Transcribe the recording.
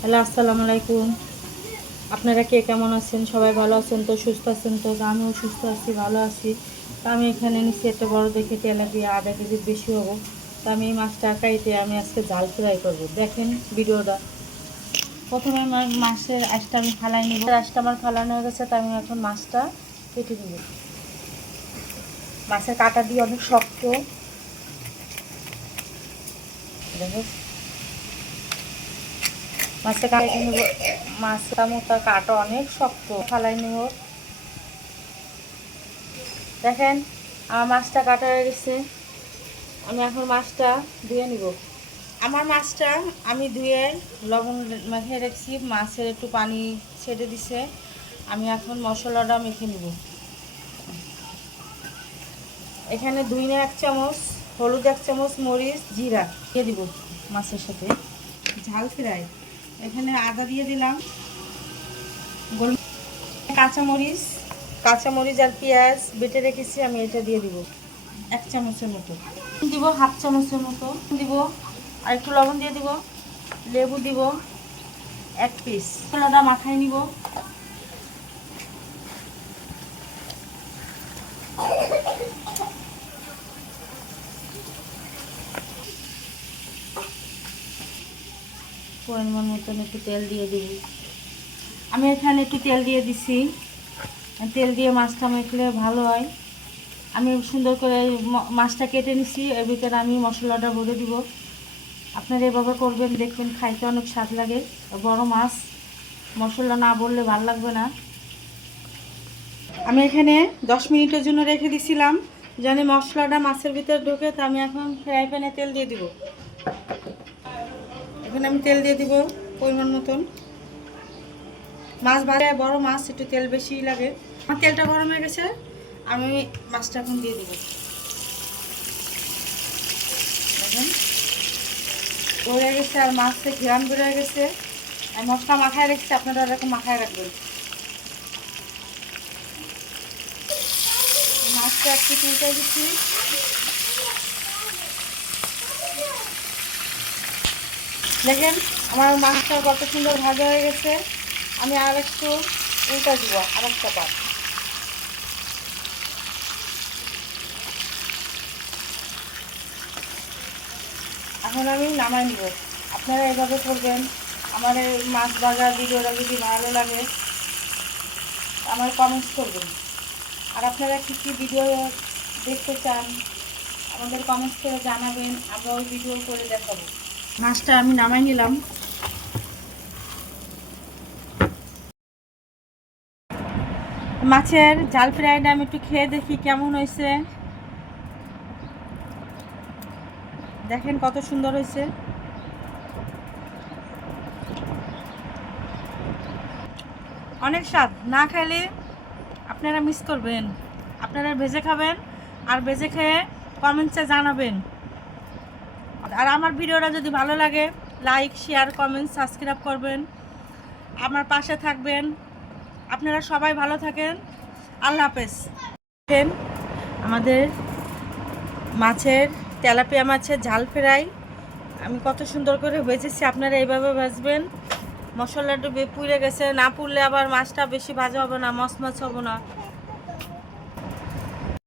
Hello, আসসালামু আলাইকুম। আপনারা কে কেমন আছেন? সবাই ভালো আছেন তো, সুস্থ আছেন তো? আমিও সুস্থ আছি, ভালো আছি। তো আমি এখানে নিচ্ছি একটা বড় দেখে তেলাপিয়া, 1/2 কেজির বেশি হবো। তো আমি এই মাছটা কাইটে আমি আজকে জাল ফ্রাই করবো। দেখেন ভিডিওটা। প্রথমে আমার মাছের আঁশটা আমি ফালাই নিব। আঁশটা আমার ফালানো হয়ে গেছে, তো আমি এখন মাছটা কেটে নিব। মাছের কাঁটা দিয়ে অনেক শক্ত, দেখো মাছের কাঁটা নেব। মাছটা মোটা, কাঁটা অনেক শক্ত, ফালাই নেব। দেখেন আমার মাছটা কাটা হয়ে গেছে। আমি এখন মাছটা ধুয়ে নিব। আমার মাছটা আমি ধুয়ে লবণ মেখে রেখেছি, মাছের একটু পানি ছেড়ে দিছে। আমি এখন মশলাটা মেখে নিব। এখানে 1 চামচ হলুদ, 1 চামচ মরিচ, জিরা দিয়ে দিব মাছের সাথে। ঝাল ফ্রাই, এখানে আদা দিয়ে দিলাম, কাঁচামরিচ কাঁচামরিচ আর পেঁয়াজ বেটে রেখেছি, আমি এটা দিয়ে দিব 1 চামচের মতো। দিব 1/2 চামচের মতো দিব। আর একটু লবণ দিয়ে দিব। লেবু দিব 1 পিস। মশলাটা মাখাই নিব। পরিমাণ মতন একটু তেল দিয়ে দিব। আমি এখানে একটু তেল দিয়ে দিছি। তেল দিয়ে মাছটা মেখলে ভালো হয়। আমি সুন্দর করে মাছটা কেটে নিছি, এর ভিতরে আমি মশলাটা ভরে দিব। আপনারা এভাবে করবেন, দেখবেন খাইতে অনেক স্বাদ লাগে। বড় মাছ, মশলা না বললে ভালো লাগবে না। আমি এখানে 10 মিনিটের জন্য রেখে দিছিলাম যেন মশলাটা মাছের ভিতরে ঢোকে। তো আমি এখন ফ্রাই প্যানে তেল দিয়ে দিব। এখানে আমি তেল দিয়ে দিব পরিমাণ মতন। মাছ ভাজা, বড় মাছ একটু তেল বেশি লাগে। আমার তেলটা গরম হয়ে গেছে, আমি মাছটা এখন দিয়ে দিব। দেখুন হয়ে গেছে, আর মাছটা ঘ্রাণ বেরোয় গেছে। আর মশলা মাখায় রেখেছি, আপনারা এরকম মাখায় রাখবেন। মাছটা একটু তুলতে দিচ্ছি। দেখেন আমার মাছটা কত সুন্দর ভাজা হয়ে গেছে। আমি আর একটু উল্টা দিব, আর একটা পাত। এখন আমি নামাই নিব। আপনারা এভাবে করবেন। আমার এই মাছ ভাজার ভিডিওটা যদি ভালো লাগে আমার কমেন্টস করবেন। আর আপনারা কী কী ভিডিও দেখতে চান আমাদের কমেন্টস করে জানাবেন, আমরা ওই ভিডিও করে দেখাবো। মাছটা আমি নামাই নিলাম। মাছের জাল ফ্রাইটা আমি একটু খেয়ে দেখি কেমন হয়েছে। দেখেন কত সুন্দর হয়েছে। অনেক স্বাদ, না খেলে আপনারা মিস করবেন। আপনারা ভেজে খাবেন, আর ভেজে খেয়ে কমেন্টসে জানাবেন। আর আমার ভিডিওটা যদি ভালো লাগে লাইক, শেয়ার, কমেন্ট, সাবস্ক্রাইব করবেন, আমার পাশে থাকবেন। আপনারা সবাই ভালো থাকেন। আল্লাহ হাফেজ। দেখেন আমাদের মাছের, তেলাপিয়া মাছের ঝাল ফ্রাই আমি কত সুন্দর করে ভেজেছি। আপনারা এইভাবে ভাজবেন। মশলাটা পুড়ে গেছে, না পুড়লে আবার মাছটা বেশি ভাজা হবে না, মচমচ হবে না।